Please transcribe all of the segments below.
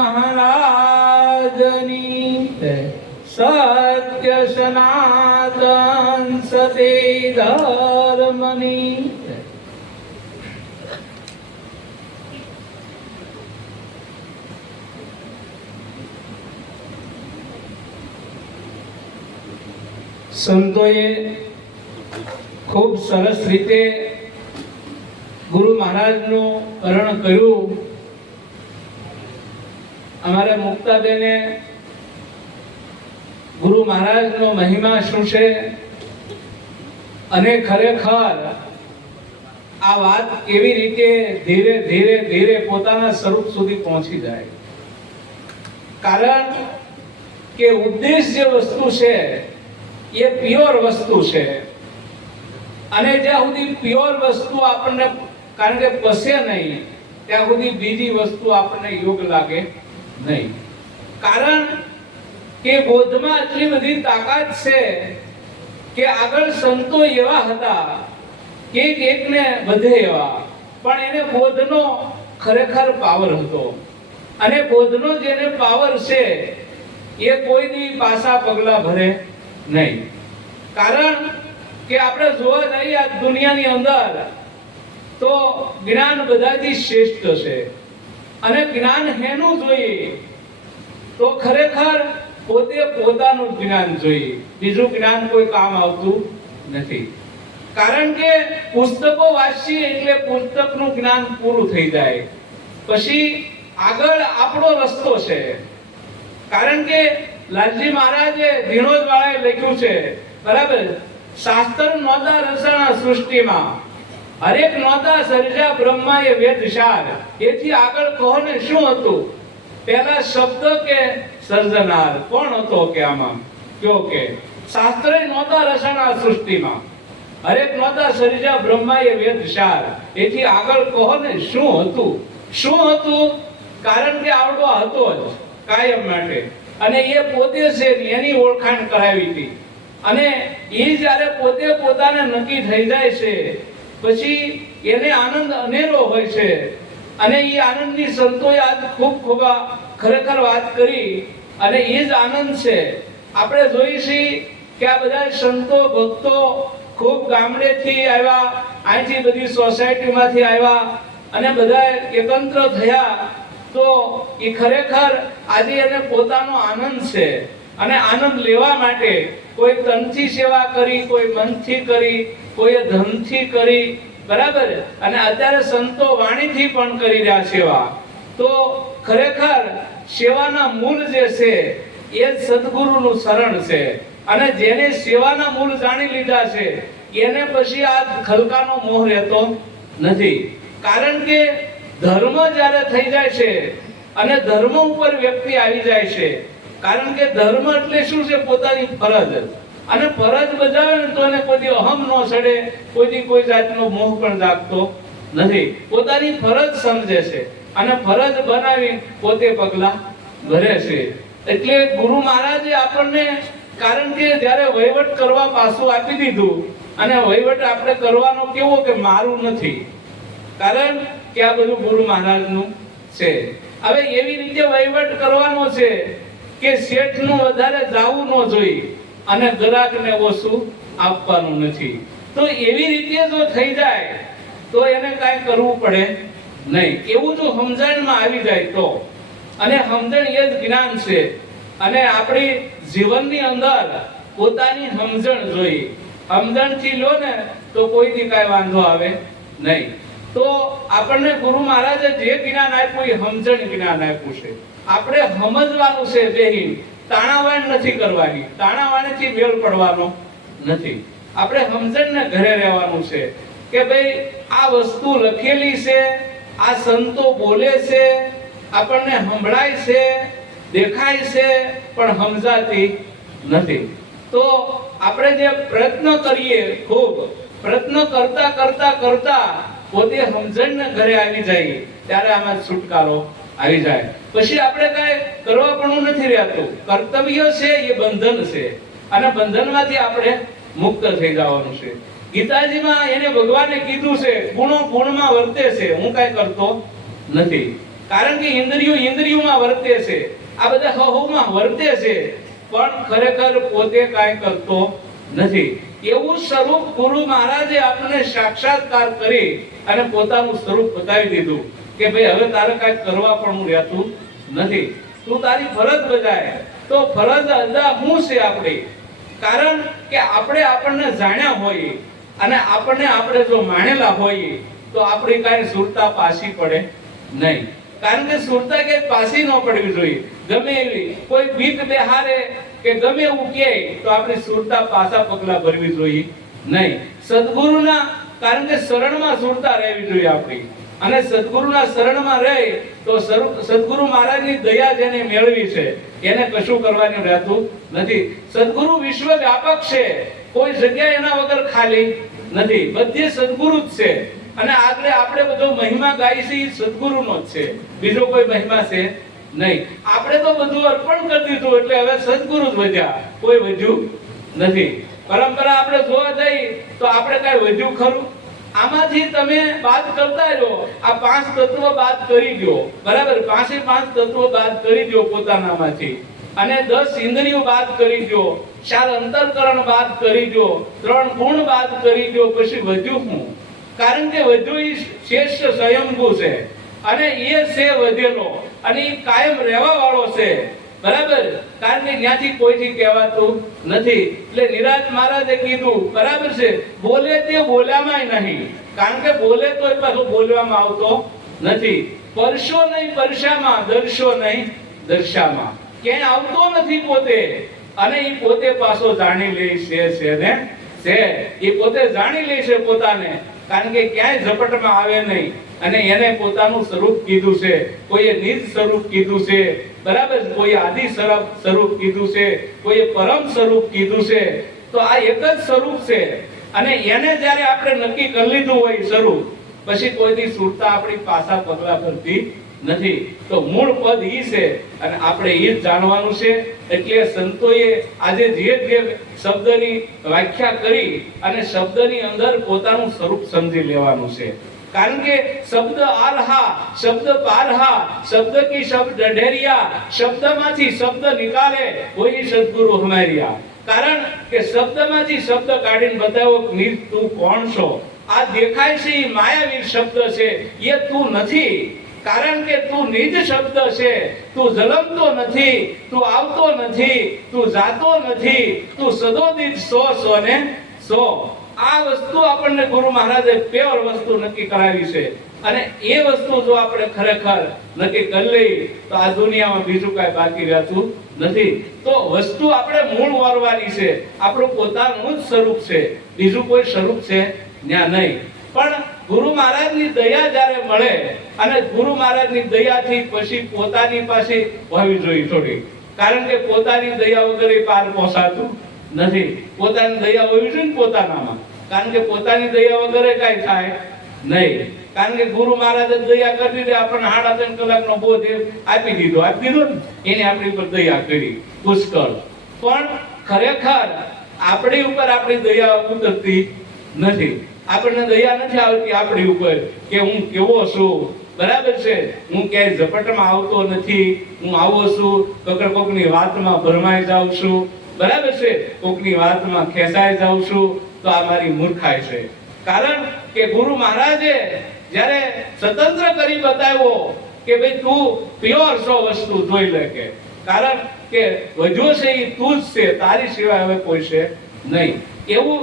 મહારાજની સત્ય સનાતન સતે ધર્મની સંતોએ ખૂબ સરસ રીતે ગુરુ મહારાજનું વર્ણન કર્યું. અમારે મુક્તાબેને ગુરુ મહારાજનો મહિમા શું છે અને ખરેખર આ વાત કેવી રીતે ધીરે ધીરે ધીરે પોતાના સ્વરૂપ સુધી પહોંચી જાય. કારણ કે ઉદ્દેશ જે વસ્તુ છે એ પ્યોર વસ્તુ છે અને જ્યાં સુધી પ્યોર વસ્તુ આપણને કારણ કે પસે નહીં ત્યાં સુધી બીજી વસ્તુ આપણને યોગ લાગે નહીં. કારણ કે બોધમાં એટલી બધી તાકાત છે કે આગળ સંતો એવા હતા કે એકને વધે એવા, પણ એને બોધનો ખરેખર પાવર હતો અને બોધનો જેને પાવર છે એ કોઈ દી પાછા પગલા ભરે નહીં. કારણ કે આપણે જોવા જઈએ આ દુનિયાની અંદર તો જ્ઞાન બધાથી શ્રેષ્ઠ છે અને જ્ઞાન હેનું જોઈએ તો ખરેખર પોતે પોતાનું જ્ઞાન જોઈએ, બીજું જ્ઞાન કોઈ કામ આવતું નથી. કારણ કે પુસ્તકો વાંચીએ એટલે પુસ્તકનું જ્ઞાન પૂરું થઈ જાય, પછી આગળ આપણો રસ્તો છે. કારણ કે લાલજી મહારાજે ધીણોજ વાળાએ લખ્યું છે બરાબર, શાસ્ત્ર નોંધા રચના સૃષ્ટિમાં હરેક નોંધા સર્જા બ્રહ્માએ વેદશાર. એથી આગળ કહો ને શું હતું? પહેલા શબ્દ કે સર્જનાર કોણ હતો કે આમાં કયો કે શાસ્ત્રે નોંધા રચના સૃષ્ટિમાં હરેક નોંધા સર્જા બ્રહ્માએ વેદશાર. એથી આગળ કહો ને શું હતું? શું હતું? કારણ કે આવડો હતો જ કાયમ માટે અને એ પોતે છે એની ઓળખાણ કરાવી હતી. અને એ જ્યારે પોતે પોતાને નક્કી થઈ જાય છે પછી એને આનંદ અનેરો હોય છે અને એ આનંદની સંતોએ આજ ખૂબ ખૂબ ખરેખર વાત કરી અને એ જ આનંદ છે. આપણે જોઈશી કે આ બધા સંતો ભક્તો ખૂબ ગામડેથી આવ્યા, અહીંથી બધી સોસાયટીમાંથી આવ્યા અને બધા એકત્ર થયા તો એ ખરેખર આજે એને પોતાનો આનંદ છે અને આનંદ લેવા માટે કોઈ તનથી સેવા કરી, કોઈ મનથી કરી, કોઈ ધનથી કરી બરાબર, અને અત્યારે સંતો વાણીથી પણ કરી રહ્યા સેવા. તો ખરેખર સેવાના મૂળ જે છે એ સદગુરુનું શરણ છે અને જેને સેવાના મૂળ જાણી લીધા છે એને પછી આ ખલકાનો મોહ રહેતો નથી. કારણ કે ધર્મ જ્યારે થઈ જાય છે અને ધર્મ ઉપર વ્યક્તિ આવી જાય છે, કારણ કે ધર્મ એટલે શું છે? પોતાની ફરજ, અને ફરજ બજાવે ને તો એને કોઈ અહમ ન ચડે, કોઈ જાતનો મોહ પણ જાગતો નથી. પોતાની ફરજ સમજે છે અને ફરજ બનાવી પોતે પગલા ભરે છે. એટલે ગુરુ મહારાજે આપણને, કારણ કે જ્યારે વહીવટ કરવા પાછું આપી દીધું અને વહીવટ આપણે કરવાનો કેવો કે મારું નથી, કારણ કે આ બધું ગુરુ મહારાજનું છે. હવે એવી રીતે વહીવટ કરવાનો છે કે શેઠનું વધારે જાવું ન જોઈએ અને ગ્રાહકને ઓછું આપવાનું નથી. તો એવી રીતે જો થઈ જાય તો એને કાંઈ કરવું પડે નહીં. એવું જો સમજણમાં આવી જાય તો, અને સમજણ એ જ જ્ઞાન છે. અને આપણી જીવનની અંદર પોતાની સમજણ જોઈએ, સમજણથી લો ને તો કોઈથી કાંઈ વાંધો આવે નહીં. તો આપણને ગુરુ મહારાજે જે જ્ઞાન આપ્યું એ સમજણ જ્ઞાન આપ્યું છે. આપણે સમજવાનું છે, બેહીન તાણાવાણ નથી કરવાની, તાણાવાણથી મેળ પડવાનો નથી. આપણે સમજણને ઘરે રહેવાનું છે કે ભાઈ આ વસ્તુ લખેલી છે, આ સંતો બોલે છે, આપણને સંભળાય છે, દેખાય છે, પણ સમજાતી નથી. તો આપણે જે પ્રયત્ન કરીએ, ખૂબ પ્રયત્ન કરતા કરતા કરતા પોતે સમજણને ઘરે આવી જાય ત્યારે આમાં છુટકારો આવી જાય. પછી આપણે કાંઈ કરવા પણ નથી રહેતું. કર્તવ્ય છે એ બંધન છે અને બંધનમાંથી આપણે મુક્ત થઈ જવાનું છે. ગીતાજીમાં એને ભગવાને કીધું છે ગુણો ગુણમાં વર્તે છે, હું કાંઈ કરતો નથી. કારણ કે ઇન્દ્રિયોમાં વર્તે છે, આ બધા હહુમાં વર્તે છે, પણ ખરેખર પોતે કાંઈ કરતો નથી. એવું સ્વરૂપ ગુરુ મહારાજે આપણને સાક્ષાત્કાર કરી અને પોતાનું સ્વરૂપ બતાવી દીધું કે ભાઈ હવે તારે કાંઈ કરવા પણ રહેતું નથી, તું તારી ફરજ બજાય. તો ફરજ અદા શું છે આપણી? કારણ કે આપણને જાણ્યા હોઈએ અને આપણે જો માનેલા હોઈએ તો આપણી કાંઈ સુરતા પાછી પડે નહીં. કારણ કે સુરતા કે પાછી ન પડવી જોઈએ. ગમે એવી કોઈ બીક બેહારે કે ગમે એવું કહે તો આપણે સુરતા પાછા પગલા ભરવી જોઈએ નહીં. સદગુરુના કારણ કે શરણમાં સુરતા રહેવી જોઈએ આપણી, અને સદગુરુના શરણમાં રહે તો સદગુરુ મહારાજની દયા જેને મેળવી છે એને કશું કરવાનું રહેતું નથી. સદગુરુ વિશ્વ વ્યાપક છે, કોઈ જગ્યા એના વગર ખાલી નથી, બધે સદગુરુ જ છે. અને આગળ આપણે બધો મહિમા ગાઈ છે એ સદગુરુનો જ છે, બીજો કોઈ મહિમા છે નહીં. આપણે તો બધું અર્પણ કરી દીધું એટલે હવે સદગુરુ જ વધ્યા, કોઈ વધ્યું નથી. પરંપરા આપણે જોવા જઈએ તો આપણે કઈ વધ્યું ખરું? આમાંથી તમે બાદ કરતા રહો, આ 5 તત્વ બાદ કરી દો, બરાબર? 5 તત્વો બાદ કરી દો પોતાનામાંથી, અને 10 ઇન્દ્રિયો બાદ કરી દો, 4 અંતઃકરણ બાદ કરી દો, 3 ગુણ બાદ કરી દો, પછી વધ્યું શું? કારણ કે વધ્યું એ શ્રેષ્ઠ સ્વયંભૂ છે, અને એ છે વધેલો, અને એ કાયમ રહેવા વાળો છે, બરાબર? કારણ કે ત્યાંથી કોઈથી કહેવાતું નથી. એટલે નિરાજ મહારાજે કીધું, બરાબર છે, બોલે તે બોલ્યામાં નહીં, કારણ કે બોલે તો એ પાછું બોલવામાં આવતો નથી. પરશો નહીં પરશામાં, દર્શો નહીં દર્શામાં, ક્યાંય આવતો નથી પોતે, અને એ પોતે પાછો જાણી લે છે ને છે, એ પોતે જાણી લે છે પોતાને, કારણ કે ક્યાંય ઝપટમાં આવે નહીં. અને એને પોતાનું સ્વરૂપ કીધું છે, કોઈએ નિજ સ્વરૂપ કીધું છે, બરાબર? કોઈએ આદિ સ્વરૂપ કીધું છે, કોઈએ પરમ સ્વરૂપ કીધું છે. તો આ એક જ સ્વરૂપ છે, અને એને જ્યારે આપણે નક્કી કરી લીધું હોય સ્વરૂપ, પછી કોઈની સુરતા આપણી પાછા પગલા ભરતી નથી. તો મૂળ પદ ઈ છે, અને આપણે ઈ જ જાણવાનું છે. એટલે સંતોએ આજે જે શબ્દની વ્યાખ્યા કરી અને શબ્દની અંદર પોતાનું સ્વરૂપ સમજી લેવાનું છે. કારણ કે શબ્દ આરહા, શબ્દ પારહા, શબ્દ કી શબ્દ ઢેરિયા, શબ્દમાંથી શબ્દ નિકાલે વહી સદગુરુ હમારિયા. કારણ કે શબ્દમાંથી શબ્દ કાઢીને બતાવો કે તું કોણ છો. આ દેખાય છે એ માયાવી શબ્દ છે, એ તું નથી. કારણ કે તું નિજ શબ્દ છે, તું જલમતો નથી, તું આવતો નથી, તું જાતો નથી, તું સદોદિત સો ને સો. આ વસ્તુ આપણને ગુરુ મહારાજે પ્યોર વસ્તુ નક્કી કરાવી છે, અને એ વસ્તુ જો આપણે ખરેખર નક્કી કરી લઈ તો આ દુનિયામાં બીજું કાંઈ બાકી રહેતું નથી. તો વસ્તુ આપણે મૂળ વારવાની છે, આપણું પોતાનું જ સ્વરૂપ છે, બીજું કોઈ સ્વરૂપ છે ત્યાં નહીં. પણ ગુરુ મહારાજની દયા જ્યારે મળે, અને ગુરુ મહારાજની દયાથી પછી પોતાની પાસે હોવી જોઈએ થોડી, કારણ કે પોતાની દયા વગર એ પાર પહોંચાતું નથી. પોતાની દયા હોવી જોઈએ ને પોતાનામાં, કારણ કે પોતાની દયા વગર કાંઈ થાય નહીં. કારણ કે ગુરુ મહારાજે દયા કરી દીધી, આપણને 3.5 કલાકનો બોધ આપી દીધો ને, એને આપણી ઉપર દયા કરી પુષ્કળ. પણ ખરેખર આપણી ઉપર આપણી દયા ઉતરતી નથી. આપણને દયા નથી આવતી આપણી ઉપર કે હું કેવો છું, બરાબર છે, હું ક્યાંય ઝપટમાં આવતો નથી, હું આવો છું, કોકની વાતમાં ભરમાઈ જાઉં છું, બરાબર છે, કોકની વાતમાં ખેંચાઈ જાઉં છું, તો આ મારી મૂર્ખાઈ છે. કારણ કે ગુરુ મહારાજે જ્યારે સ્વતંત્ર કરી બતાવ્યો કે ભાઈ તું પ્યોર છો, વસ્તુ જોઈ લે કે, કારણ કે વધ્યો છે એ તું જ છે, તારી સિવાય હવે કોઈ છે નહીં. એવું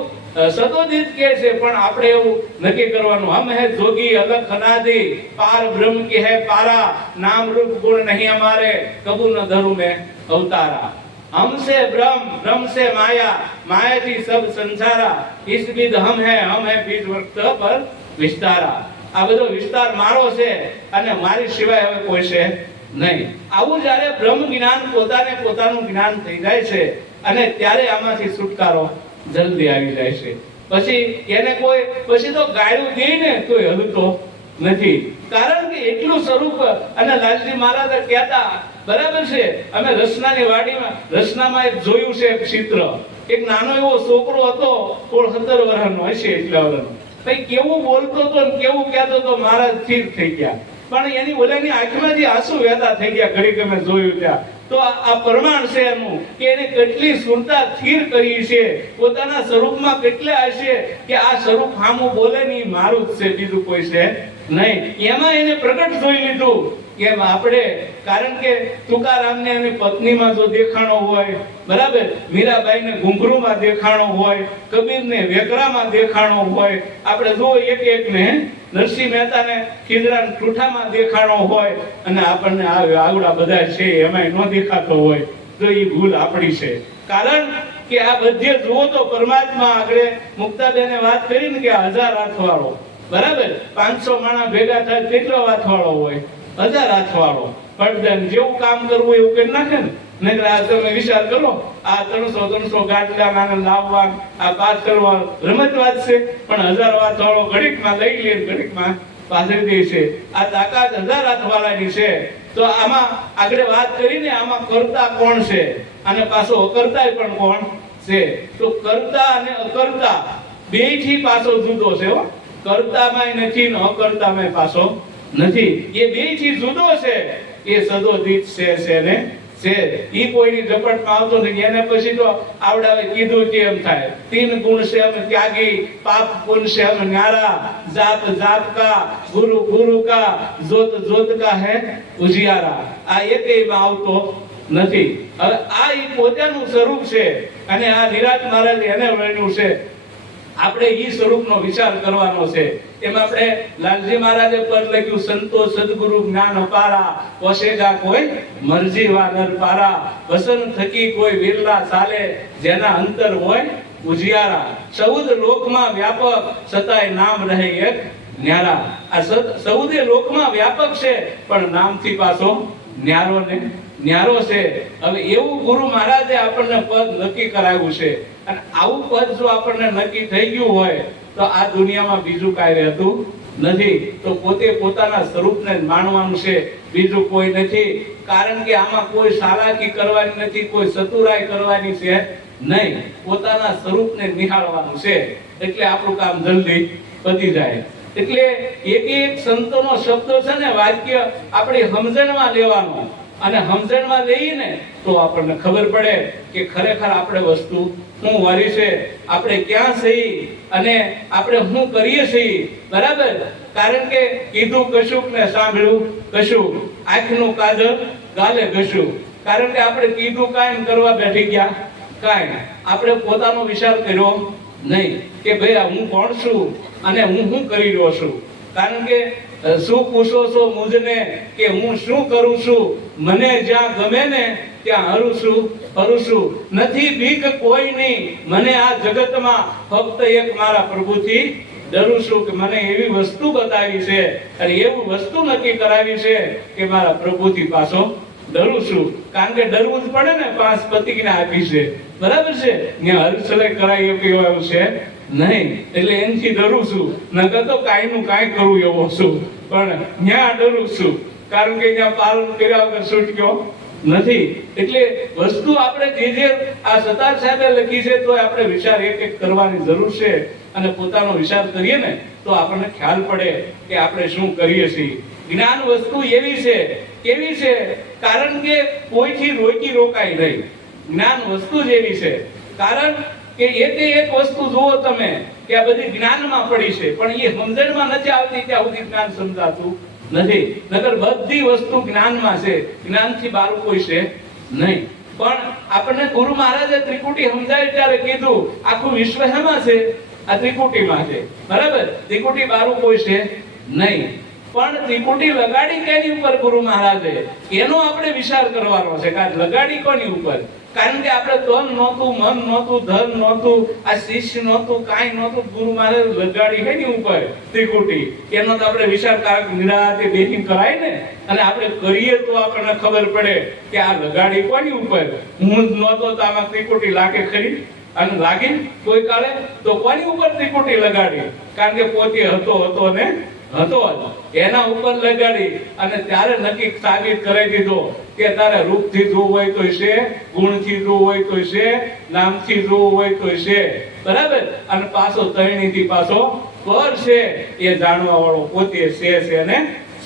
સતોદિત કહે છે, પણ આપણે એવું નક્કી કરવાનું, હમ હે જોગી અલખ અનાદિ, પાર બ્રહ્મ કી હે પારા, નામ રૂપ ગુણ નહીં હમારે, કબુ ન ધરું મેં અવતારા. हमसे ब्रह्म, ब्रह्म से माया, माया थी सब संसारा, इस विद हम है बीज वृक्ष पर विस्तारा. આ બધો વિસ્તાર મારો છે, અને મારી સિવાય હવે કોઈ છે નહીં. આવું જ્યારે બ્રહ્મ જ્ઞાન પોતાનું જ્ઞાન થઈ જાય છે, અને ત્યારે આમાંથી છુટકારો જલ્દી આવી જાય છે. પછી એને કોઈ પછી તો ગાળું દે ને કોઈ હલતો નથી, કારણ કે એટલું સ્વરૂપ. અને લાલજી મહારાજ કહેતા, બરાબર છે, અમે રસનાની વાડીમાં રસનામાં એક જોયું છે એક ચિત્ર. એક નાનો એવો છોકરો હતો, 17 વર્ષનો હશે, એટલા વર્ષનો. ભાઈ કેવું બોલતો હતો ને કેવું કહેતો હતો, મહારાજ સ્થિર થઈ ગયા. પણ એની ઓલાની આંખમાંથી આંસુ વહેતા થઈ ગયા ઘડીક અમે જોયું ત્યાં. તો આ પ્રમાણ છે એનું કે એને કેટલી સુરતા સ્થિર કરી છે, પોતાના સ્વરૂપમાં કેટલા હશે કે આ સ્વરૂપ સામું બોલે નહીં, મારું જ છે, બીજું કોઈ છે નહીં. એમાં એને પ્રગટ જોઈ લીધું કે આપણે, કારણ કે તુકારામને એની પત્નીમાં જો દેખાણો હોય, બરાબર, મીરાબાઈને ઘુંઘરૂમાં દેખાણો હોય, કબીરને વેકરામાં દેખાણો હોય, આપણે જો એક એકને નરસિંહ મહેતાને ખીજડાના ઠૂઠામાં દેખાણો હોય, અને આપણને આ આવડા બધા છે એમાંય ન દેખાતો હોય, તો એ ભૂલ આપણી છે. કારણ કે આ બધે જુઓ તો પરમાત્મા આગળ મુક્તાબેને વાત કરી ને કે 1000 હાથવાળો, બરાબર, 500 માણસ ભેગા થાય કેટલો હાથવાળો હોય? 1000 હાથવાળો. પણ જેવું કામ કરવું એવું કરી નાખે ને. નહીં આ તમે વિચાર કરો, આ 300 ગાટલા નાના લાવવા, આ પાસ કરવા રમત વાત છે, પણ 1000 હાથવાળો ઘડીકમાં લઈ લે, ઘડીકમાં પાછળ દે છે. આ તાકાત 1000 હાથવાળાની છે. તો આમાં આગળ વાત કરીને આમાં કરતા કોણ છે અને પાછો અકર્તા પણ કોણ છે? તો કરતા અને અકર્તા બેયથી પાછો જુદો છે હો. કરતામાંય નથી ને અકર્તામાંય પાછો નથી. એ બેયથી જુદો છે. એ સદોદિત છે ને છે. ઈ કોઈની ઝપટમાં આવતો નથી. એને પછી તો આવડાવે કીધું કે એમ થાય, 3 ગુણ છે અમે ત્યાગી, પાપ પુण्य છે અમે ન્યારા, જાત જાત કા, ગુરુ ગુરુ કા, જોત જોત કા હે ઉજિયારા. આ એકેયમાં આવતો નથી. હવે આ ઈ પોતાનું સ્વરૂપ છે અને આ નિરાંત મહારાજ એને વર્ણ્યું છે. આપણે ઈ સ્વરૂપનો વિચાર કરવાનો છે. એમાં આપણે લાલજી મહારાજે પર લખ્યું, સંતો સદગુરુ જ્ઞાન અપારા, પોસેગા કોઈ મરજી વા નર પારા, વસન થકી કોઈ વિરલા ચાલે, જેના અંતર હોય ઉજિયારા. 14 લોકમાં વ્યાપક છતાંય નામ રહે એક ન્યારા. આ 14 લોકમાં વ્યાપક છે પણ નામથી પાછો ન્યારો ને ન્યારો છે. હવે એવું ગુરુ મહારાજે આપણને પદ નક્કી કરાવ્યું છે. અને આવું પદ જો આપણને નક્કી થઈ ગયું હોય તો આ દુનિયામાં બીજું કાંઈ રહેતું નથી. તો પોતે પોતાના સ્વરૂપને જ માણવાનું છે, બીજું કોઈ નથી. કારણ કે આમાં કોઈ ચાલાકી કરવાની નથી, કોઈ ચતુરાઈ કરવાની છે નહીં. પોતાના સ્વરૂપને નિહાળવાનું છે. એટલે આપણું કામ જલ્દી પતી જાય. એટલે એક સંતોનો શબ્દ છે ને, વાક્ય આપણે સમજણમાં લેવાનો. અને સમજણમાં લઈને તો આપણને ખબર પડે કે ખરેખર આપણે વસ્તુ શું વારી છે, આપણે ક્યાં છીએ અને આપણે શું કરીએ છીએ, બરાબર. કારણ કે કીધું કશુંક ને સાંભળ્યું કશું, આંખનું કાજલ ગાલે ઘસું. કારણ કે આપણે કીધું કાંઈ કરવા બેઠી ગયા કાંઈ, આપણે પોતાનો વિચાર કર્યો નહીં કે ભાઈ હું કોણ છું અને હું શું કરી રહ્યો છું. કારણ કે શું પૂછો છો મુજને કે હું શું કરું છું? મને જ્યાં ગમે ને ત્યાં હરું છું. નથી બીક કોઈ નહીં મને આ જગતમાં, ફક્ત એક મારા પ્રભુથી ડરું છું. કે મને એવી વસ્તુ બતાવી છે અને એવું વસ્તુ નક્કી કરાવી છે કે મારા પ્રભુથી પાછો ડરું છું. કારણ કે ડરવું જ પડે ને, 5 પ્રતિજ્ઞા આપી છે, બરાબર છે. ત્યાં હરસલે કરાય એવું છે નહીં. એટલે એનથી ડરું છું. નકર તો કાંઈનું કાંઈ કરું એવો છું, પણ ત્યાં ડરું છું. કારણ કે ત્યાં પાલન કર્યા વગર છૂટક્યો નથી. એટલે વસ્તુ આપણે જે આ સતાર સાહેબે લખી છે તો આપણે વિચાર એક કરવાની જરૂર છે. અને પોતાનો વિચાર કરીએ ને તો આપણને ખ્યાલ પડે કે આપણે શું કરીએ છીએ. જ્ઞાન વસ્તુ એવી છે, કેવી છે? કારણ કે કોઈથી રોકાય નહીં. જ્ઞાન વસ્તુ જ એવી છે. કારણ કે એક વસ્તુ જુઓ તમે કે આ બધી જ્ઞાનમાં પડી છે, પણ એ સમજણમાં નથી આવતી ત્યાં સુધી જ્ઞાન સમજાતું નથી. નકર બધી વસ્તુ જ્ઞાનમાં છે, જ્ઞાનથી બહાર કોઈ છે નહીં. પણ આપણને ગુરુ મહારાજે ત્રિકુટી સમજાવી ત્યારે કીધું આખું વિશ્વ હેમાં છે? આ ત્રિકુટીમાં છે, બરાબર. ત્રિકુટી બહાર કોઈ છે નહીં. પણ ત્રિકુટી લગાડી કેની ઉપર ગુરુ મહારાજે, એનો આપણે વિચાર કરવાનો છે કે લગાડી કોની ઉપર. કારણ કે આપણે તન નહોતું, મન નહોતું, ધન નહોતું, આ શિષ્ય નહોતું, કાંઈ નહોતું. ગુરુ મહારાજ લગાડી કેની ઉપર? ત્રિકુટી. એનો તો આપણે વિચાર નિરાતે બેસી કરાય ને, અને આપણે કરીએ તો આપણને ખબર પડે કે આ લગાડી કોની ઉપર. હું જ નહોતો તો આમાં ત્રિકુટી લાગે ખરી? અને લાગી કોઈ કાળે તો કોની ઉપર ત્રિકુટી લગાડી? કારણ કે પોતે હતો ને હતો એના ઉપર લગાડી અને ત્યારે નક્કી સાબિત કરી દીધો કે તારે રૂપથી જોવું હોય તો છે, ગુણથી જોવું હોય તો છે, નામથી જોવું હોય તો છે, બરાબર. અને પાછો તરણીથી પાછો પર છે એ જાણવા વાળો પોતે છે ને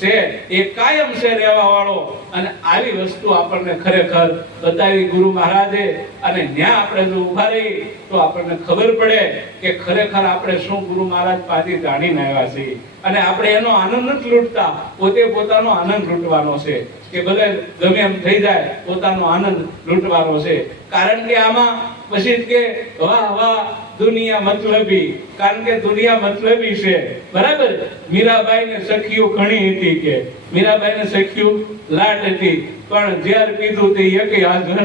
છે એ કાયમ છે રહેવા વાળો, અને આવી વસ્તુ આપણને ખરેખર બતાવી ગુરુ મહારાજે. અને ત્યાં આપણે જો ઊભા રહી તો આપણને ખબર પડે કે ખરેખર આપણે શું ગુરુ મહારાજ પાસેથી જાણીને આવ્યા છીએ. અને આપણે એનો આનંદ નથી લૂંટતા, પોતે પોતાનો આનંદ લૂંટવાનો છે કે ભલે ગમે એમ થઈ જાય, પોતાનો આનંદ લૂંટવાનો છે. કારણ કે આમાં પછી કે વાહ વાહ દુનિયા મતલબી, કારણ કે દુનિયા મતલબી છે, બરાબર. મીરાબાઈને સખીઓ ઘણી હતી, કે મીરાબાઈને સખીઓ લાડ હતી, પણ જ્યારે કીધું તે એકે હાજર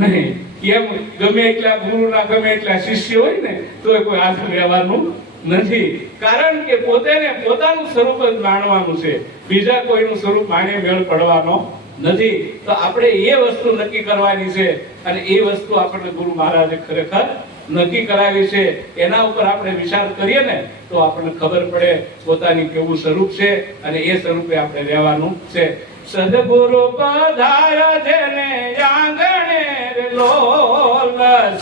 નહીં. એમ ગમે એટલા ગુરુના ગમે એટલા શિષ્ય હોય ને તો કોઈ હાજર રહેવાનું નથી. કારણ કે પોતાનું સ્વરૂપ જ માણવાનું છે, બીજા કોઈનું સ્વરૂપ માને મેળ પડવાનો નથી. તો આપણે એ વસ્તુ નક્કી કરવાની છે, અને એ વસ્તુ આપણને ગુરુ મહારાજે ખરેખર નક્કી કરાવી છે. એના ઉપર આપણે વિચાર કરીએ ને તો આપણને ખબર પડે પોતાની કેવું સ્વરૂપ છે, અને એ સ્વરૂપે આપણે રહેવાનું છે. સદગુરુ પધાર્યા જેને આંગણે રે લોલ,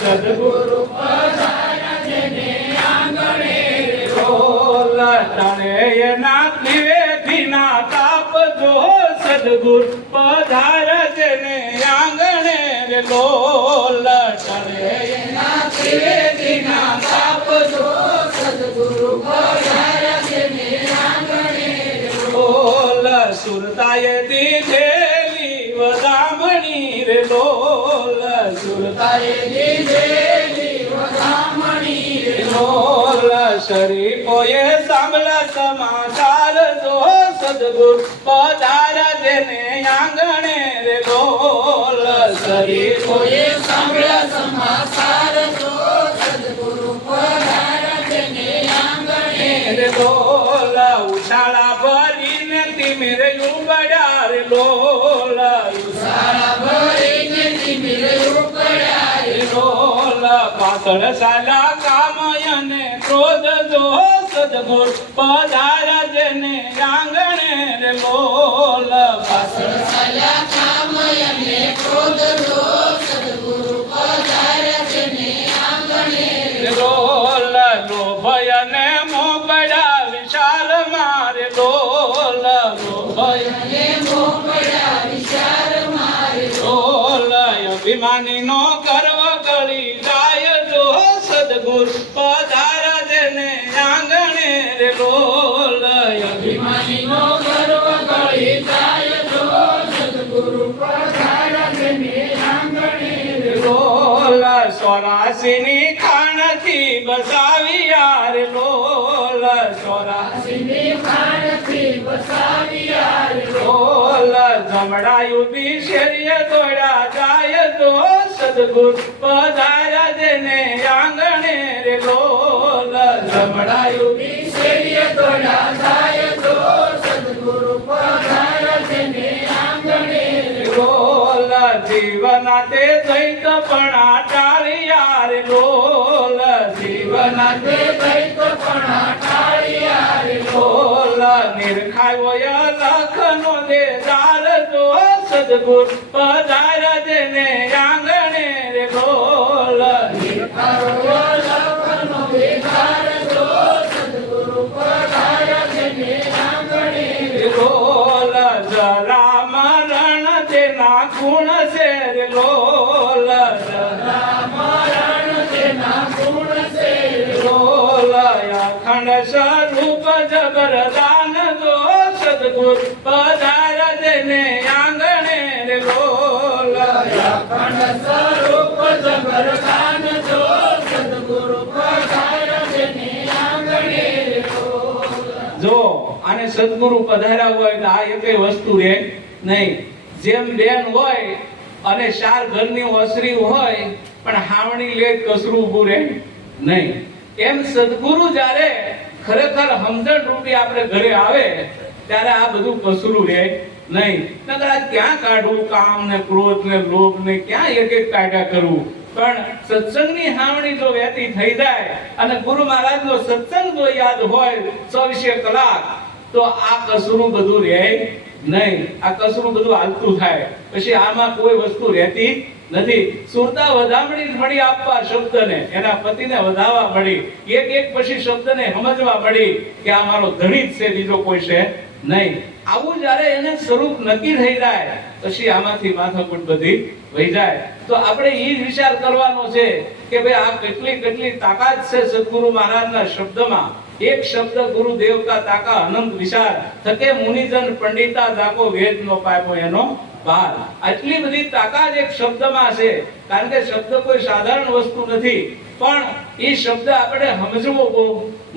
સદગુરુ પધાર્યા જેને આંગણે રે લોલ, તણે એના નિવેદિના તાપ જો. સદગુરુ પધાર્યા જેને આંગણે રે લોલ, તણે એના નિવેદિના તાપ જો. સદગુરુ પધાર્યા જેને આંગણે રે લોલ, સુરતાએ દીધેલી વધામણી રે લોલ, સુરતાએ દીધેલી વધામણી રે લોલ, શરીફોએ સાંભળ્યા સમાચાર જો. સદગુરુ પધાર્યા જેને આંગણે રે લોલ, શરીફોએ સાંભળ્યા સમાચાર જો. સદગુરુ પધાર્યા જેને આંગણે રે લોલ, ઉછાળા ભરીને તિમિરે ઉબડ્યા રે લોલ, ઉછાળા ભરીને તિમિરે ઉબડ્યા રે લોલ, પાછળ સાલા કામયને ક્રોધ જો. સદગુરુ પધાર્યા જેને આંગણે રે લોલ, પાછળ સાલા કામયને ક્રોધ જો. સદગુરુ પધાર્યા જેને આંગણે રે લોલ, લોભયને મોબડ્યા વિશાલ મારે લોલ, લોભયને મોબડ્યા વિશાલ મારે લોલ, અભિમાની નો ગર્વ ગળી જાય જો. સદગુરુ પધાર્યા જેને આંગણે રે લોલ, અભિમાની નો ગર્વ ગળી જાય જો. સદગુરુ પધાર્યા જેને આંગણે રે લોલ, 84 ની ખાણથી બસાવ્યા રે લોલ, 84 ની ખાણથી બસાવ્યા રે લોલ, જમડાયું બિશેરીએ દોડ્યા જાય જો. સદગુરુ પધાર્યા જેને આંગણે રે લોલ, જમડાયું બિશેરીએ દોડ્યા જાય જો. સદગુરુ પધાર્યા જેને આંગણે રે લોલ, જીવનાતે દ્વૈતપણા ટાળ્યા રે લોલ, જીવનાતે દ્વૈતપણા ટાળ્યા રે લોલ, નિરખાયો લખનો દેદાર જો. સદગુરુ પધાર્યા જેને આંગણે રે લોલ, નિરખાયો લખનો દેદાર જો. સદગુરુ પધાર્યા જેને આંગણે રે લોલ, જરા મરણ તેના ગુણ છે રે લોલ, જરા મરણ તેના ગુણ છે રે લોલ, અખંડ સ્વરૂપ જબરદાન જો. સદગુરુ પધાર્યા જેને આંગણે રે લોલ, અખંડ સ્વરૂપ જબરદાન જો. સદગુરુ પધાર્યા જેને આંગણે રે લોલ. જો આને સદગુરુ પધાર્યા હોય તો આ એકેય વસ્તુ રે નહીં. જેમ બેન હોય અને 4 ઘરની ઓસરી હોય પણ હાવણી લે કસરું ઊભું રહે નહીં, એમ સદગુરુ જ્યારે ખરેખર સમજણ રૂપી આપણે ઘરે આવે ત્યારે આ બધું કસરું રહે નહીં. નકર આ ક્યાં કાઢવું કામ ને ક્રોધ ને લોભ ને ક્યાં એક એક કાઢ્યા કરવું. પણ સત્સંગની હાવણી જો વહેતી થઈ જાય અને ગુરુ મહારાજનો સત્સંગ જો યાદ હોય 24 કલાક તો આ કસરું બધું રહે નહીં. આ કસરું બધું હાલતું થાય. પછી આમાં કોઈ વસ્તુ રહેતી નથી. સુરતા વધામણી મળી આપવા શબ્દને, એના પતિને વધાવવા મળી, એક એક પછી શબ્દને સમજવા મળી કે આ મારો ધણી જ છે, બીજો કોઈ છે નહીં. આવું જ્યારે એને સ્વરૂપ નક્કી થઈ જાય પછી આમાંથી માથાકૂટ બધી વહી જાય. તો આપણે એ જ વિચાર કરવાનો છે કે ભાઈ આ કેટલી કેટલી તાકાત છે સદગુરુ મહારાજના શબ્દમાં. એક શબ્દ ગુરુ દેવ કા તાકા અનંત વિચાર થકે મુનિજન પંડિતા જાકો વેદ નો પામ્યો એનો પાર. આટલી બધી તાકાત એક શબ્દમાં છે. કારણ કે શબ્દ કોઈ સાધારણ વસ્તુ નથી, પણ એ શબ્દ આપણે સમજવો બહુ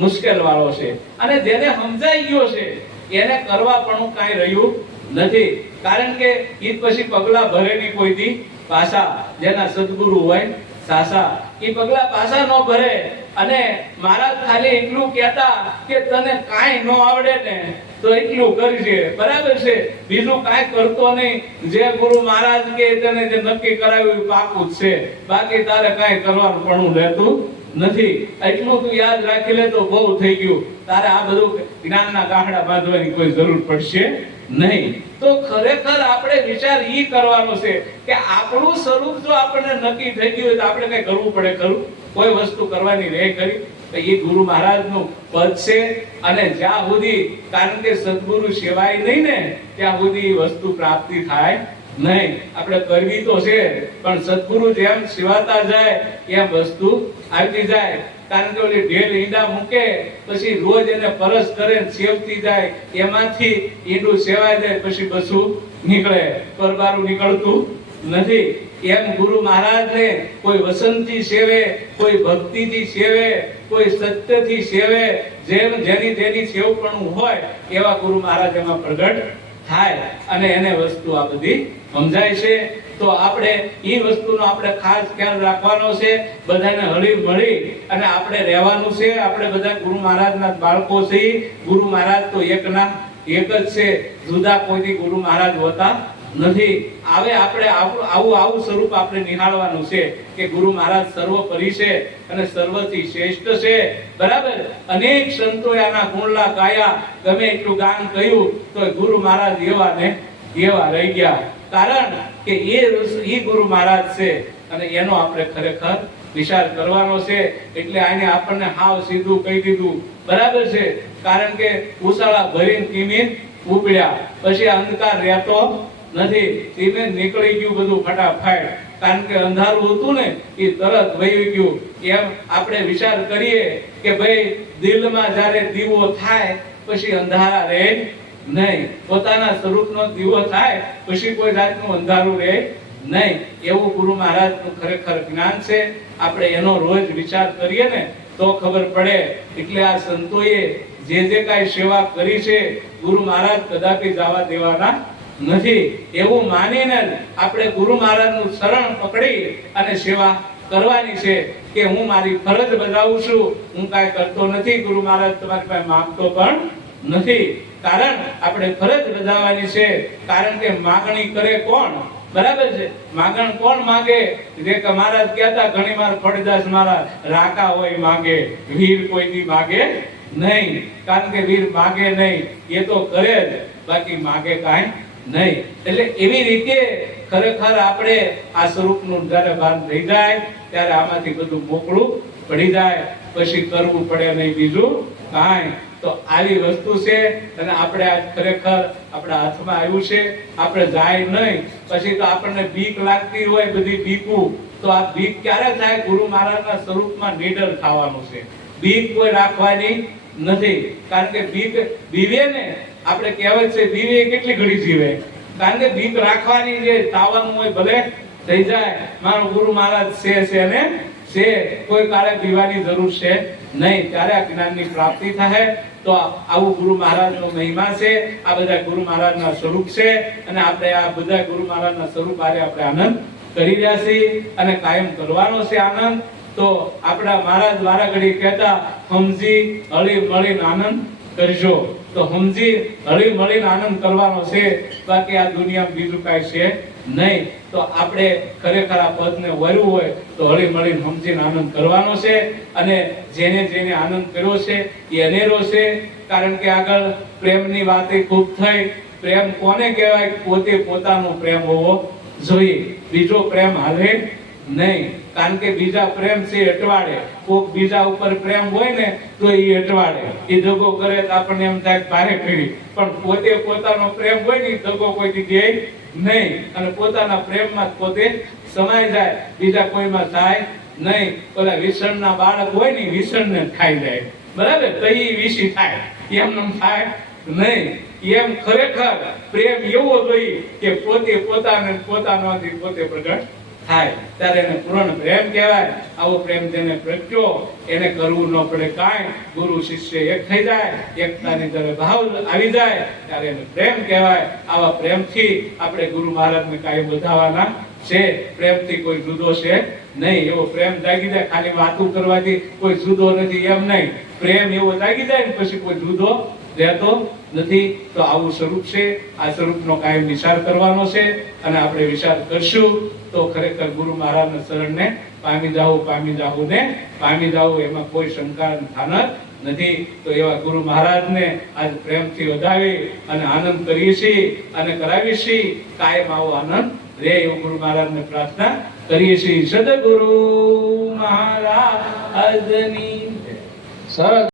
મુશ્કેલ વાળો છે. અને જેને સમજાઈ ગયો છે એને કરવા પણ કાંઈ રહ્યું નથી. કારણ કે એ પછી પગલા ભરેની કોઈ દી પાછા, જેના સદગુરુ હોય સાસા, એ પગલા પાછા ન ભરે. અને મહારાજ ખાલી એટલું કહેતા કે તને કાંઈ ન આવડે ને તો એટલું કરજે, બરાબર છે, બીજું કાંઈ કરતો નહીં. જે ગુરુ મહારાજ કે તને જે નક્કી કરાવ્યું પાકું જ છે, બાકી તારે કાંઈ કરવાનું પણ રહેતું નથી. એટલું તું યાદ રાખી લે તો બહુ થઈ ગયું. તારે આ બધું જ્ઞાનના ગાંઠડા બાંધવાની કોઈ જરૂર પડશે નહીં. તો ખરેખર આપણે વિચાર ઈ કરવાનો છે કે આપણું સ્વરૂપ જો આપણને નક્કી થઈ ગયું હોય તો આપણે કઈ કરવું પડે ખરું? કોઈ વસ્તુ કરવાની રહે ખરી? તો એ ગુરુ મહારાજનું પદ છે. અને જ્યાં સુધી, કારણ કે સદગુરુ સેવાય નહીં ને ત્યાં સુધી વસ્તુ પ્રાપ્તિ થાય નહીં. આપણે કરવી તો છે, પણ સદગુરુ જેમ સેવાતા જાય એમ વસ્તુ આવતી જાય. કારણ કે ઓલી ઢેલ ઈંડા મૂકે પછી રોજ એને પરસ કરે સેવતી જાય, એમાંથી ઈંડું સેવાય જાય પછી બસું નીકળે, પરબારું નીકળતું નથી. એમ ગુરુ મહારાજને કોઈ વસંતથી સેવે, કોઈ ભક્તિથી સેવે, કોઈ સત્યથી સેવે, જેમ જેની જેની સેવપણું હોય એવા ગુરુ મહારાજ એમાં પ્રગટ થાય અને એને વસ્તુ આ બધી સમજાય છે. તો આપણે એ વસ્તુનો આપણે ખાસ ખ્યાલ રાખવાનો છે. બધાને હળી મળી અને આપણે રહેવાનું છે. આપણે બધા ગુરુ મહારાજના બાળકો છીએ. ગુરુ મહારાજ તો એકના એક જ છે, જુદા કોઈથી ગુરુ મહારાજ હોતા નથી. હવે આપણે આવું સ્વરૂપ આપણે નિહાળવાનું છે કે ગુરુ મહારાજ સર્વોપરી છે અને સર્વથી શ્રેષ્ઠ છે, બરાબર. અનેક સંતોએ આના ગુણલા ગાયા, ગમે એટલું ગાન કહ્યું તો ગુરુ મહારાજ એવા ને એવા રહી ગયા. કારણ કે એ ગુરુ મહારાજ છે અને એનો આપણે ખરેખર વિચાર કરવાનો છે. એટલે આને આપણને હાવ સીધું કહી દીધું, બરાબર છે. કારણ કે ઉસાળા ભરીને ધીમે ઉપડ્યા પછી અંધકાર રહેતો નથી. ધીમે નીકળી ગયું બધું ફટાફટ. કારણ કે અંધારું હતું ને એ તરત વહી ગયું. એમ આપણે વિચાર કરીએ કે ભાઈ દિલમાં જ્યારે દીવો થાય પછી અંધારા રહે નહીં. પોતાના સ્વરૂપનો દીવો થાય પછી કોઈ જાતનું અંધારું રહે નહીં. એવું ગુરુ મહારાજનું ખરેખર જ્ઞાન છે. આપણે એનો રોજ વિચાર કરીએ ને તો ખબર પડે. એટલે આ સંતોએ જે કાંઈ સેવા કરી છે ગુરુ મહારાજ કદાપી જવા દેવાના નથી. એવું માનીને આપણે ગુરુ મહારાજનું શરણ પકડી અને સેવા કરવાની છે કે હું મારી ફરજ બજાવું છું, હું કાંઈ કરતો નથી. ગુરુ મહારાજ તમારી પાસે માંગતો પણ નથી. કારણ આપણે ફરજ બજાવવાની છે. કારણ કે માગણી કરે કોણ? બરાબર છે. માગણ કોણ માગે? જે કે મહારાજ કહેતા ઘણી વાર ફળદાસ મારા રાકા હોય માગે, વીર કોઈની માગે નહીં. કારણ કે વીર માગે નહીં, એ તો કરે જ, બાકી માગે કાંઈ નહીં. એટલે એવી રીતે ખરેખર આપણે આ સ્વરૂપનું જ્યારે ભાન થઈ જાય ત્યારે આમાંથી બધું મોકળું પડી જાય. પછી કરવું પડે નહીં બીજું કાંઈ. તો આવી વસ્તુ છે અને આપણે આજ ખરેખર આપણા હાથમાં આવ્યું છે. આપણે જાય નહીં પછી તો આપણને બીક લાગતી હોય બધી બીકું, તો આ બીક ક્યારે થાય? ગુરુ મહારાજના સ્વરૂપમાં નીડર થવાનું છે. બીક કોઈ રાખવાની નથી. કારણ કે બીક બીવે ને, આપણે કહેવત છે બીવે કેટલી ઘડી જીવે. કારણ કે બીક રાખવાની, જે તાવાનું હોય ભલે થઈ જાય. મારો ગુરુ મહારાજ છે ને છે, કોઈ કાળે પીવાની જરૂર છે નહીં. ત્યારે આ જ્ઞાનની પ્રાપ્તિ થાય. તો આવું ગુરુ મહારાજનો મહિમા છે. આ બધા ગુરુ મહારાજના સ્વરૂપ છે અને આપણે આ બધા ગુરુ મહારાજના સ્વરૂપ આરે આપણે આનંદ કરી રહ્યા છીએ અને કાયમ કરવાનો છે આનંદ. તો આપણા મહારાજ વારા ઘડી કહેતા સમજી હળી મળીને આનંદ કરજો. તો સમજી હળી મળીને આનંદ કરવાનો છે, બાકી આ દુનિયામાં બીજું કાંઈ છે નહીં. તો આપણે ખરેખર આ પદને વરવું હોય તો હળી મળીને સમજીને આનંદ કરવાનો છે. અને જેને જેને આનંદ કર્યો છે એ અનેરો છે. કારણ કે આગળ પ્રેમની વાત ખૂબ થઈ. પ્રેમ કોને કહેવાય? પોતે પોતાનો પ્રેમ હોવો જોઈએ, બીજો પ્રેમ હાલે નહીં. કારણ કે બીજા પ્રેમ છે અટવાડે. કોક બીજા ઉપર પ્રેમ હોય ને તો એ અટવાડે. એ દગો કરે તો આપણને એમ થાય કે ભારે કરી, પણ પોતે પોતાનો પ્રેમ હોય ને દગો કોઈ દે નહીં, અને પોતાના પ્રેમમાં પોતે સમાઈ જાય, બીજા કોઈમાં થાય નહીં. ઓલા વિસણના બાળક હોય ને વિસણને ખાઈ જાય, બરાબર, તો એ વિષી થાય, એમ થાય નહીં. એમ ખરેખર પ્રેમ એવો જોઈએ કે પોતે પોતાનાથી પોતે પ્રગટ થાય, ત્યારે એને પૂર્ણ પ્રેમ કહેવાય. આવો પ્રેમ જેને પ્રગટ્યો એને કરવું ન પડે કાંઈ, ગુરુ શિષ્ય એક થઈ જાય, એકતાની જ્યારે ભાવ આવી જાય ત્યારે એને પ્રેમ કહેવાય. આવા પ્રેમથી આપણે ગુરુ મહારાજને કાંઈ વધાવવાના છે. પ્રેમથી કોઈ જુદો છે નહીં. એવો પ્રેમ જાગી જાય, ખાલી વાતું કરવાથી કોઈ જુદો નથી એમ નહીં. પ્રેમ એવો જાગી જાય ને પછી કોઈ જુદો રહેતો નથી. તો આવું સ્વરૂપ છે. આ સ્વરૂપનો કાયમ વિચાર કરવાનો છે, અને આપણે વિચાર કરશું તો ખરેખર ગુરુ મહારાજના શરણને પામી જાવું ને પામી જાવું, એમાં કોઈ શંકા થાન નથી. તો એવા ગુરુ મહારાજને આજ પ્રેમથી વધાવી અને આનંદ કરીએ છીએ અને કરાવીએ છીએ. કાયમ આવો આનંદ રે એવું ગુરુ મહારાજને પ્રાર્થના કરીએ છીએ. સદગુરુ મહારાજની સરસ.